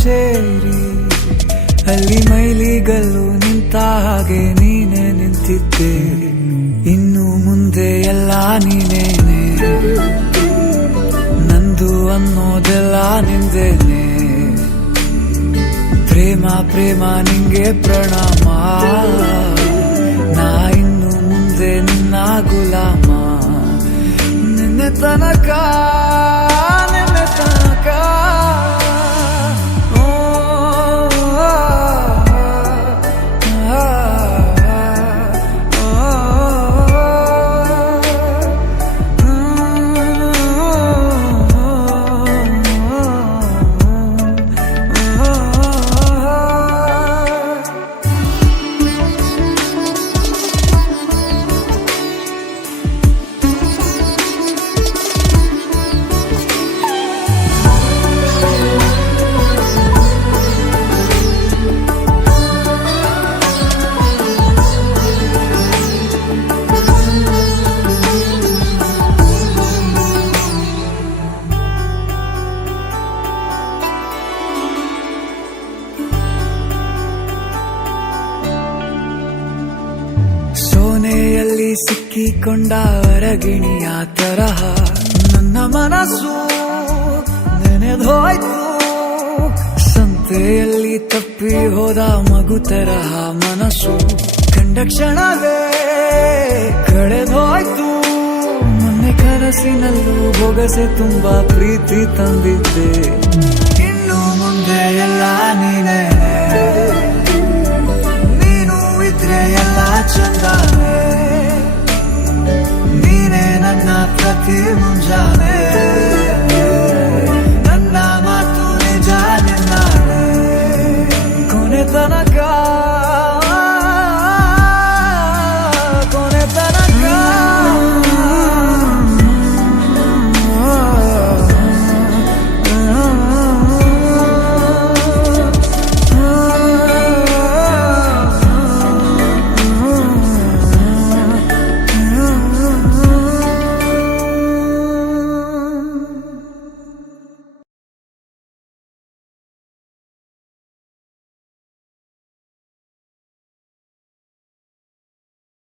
ಸೇರಿ ಅಲ್ಲಿ ಮೈಲಿಗಲ್ಲು ನಿಂತ ಹಾಗೆ ನೀನೆ ನಿಂತಿದ್ದೆ. ಇನ್ನು ಮುಂದೆ ಎಲ್ಲ ನೀನೇನೆ, ನಂದು ಅನ್ನೋದೆಲ್ಲ ನಿಂದೇನೆ. ಪ್ರೇಮ ಪ್ರೇಮ ನಿಂಗೆ ಪ್ರಣಾಮ, ನಾ ಇನ್ನು ಮುಂದೆ ನಿನ್ನ ಗುಲಾಮ. ನಿನ್ನೆ ತನಕ ನಿನ್ನೆ ತನಕ ಸೋನೆಯಲ್ಲಿ ಸಿಕ್ಕಿಕೊಂಡ ಅರಗಿಣಿಯ ತರಹ ನನ್ನ ಮನಸ್ಸು ನೆನೆದೋಯ್ತು. ಸಂತೆಯಲ್ಲಿ ತಪ್ಪಿ ಹೋದ ಮಗು ತರಹ ಮನಸ್ಸು ಕಂಡ ಕ್ಷಣವೇ ಕಳೆದೋಯ್ತು. ಮೊನ್ನೆ ಕನಸಿನಲ್ಲೂ ಬೊಗಸೆ ತುಂಬಾ ಪ್ರೀತಿ ತಂದಿದ್ದೆ. ಇನ್ನು ಮುಂದೆ ಎಲ್ಲ ನೀನೇ, ನೀನು ಇದ್ರೆ ಎಲ್ಲ ಚಂದಾನೆ.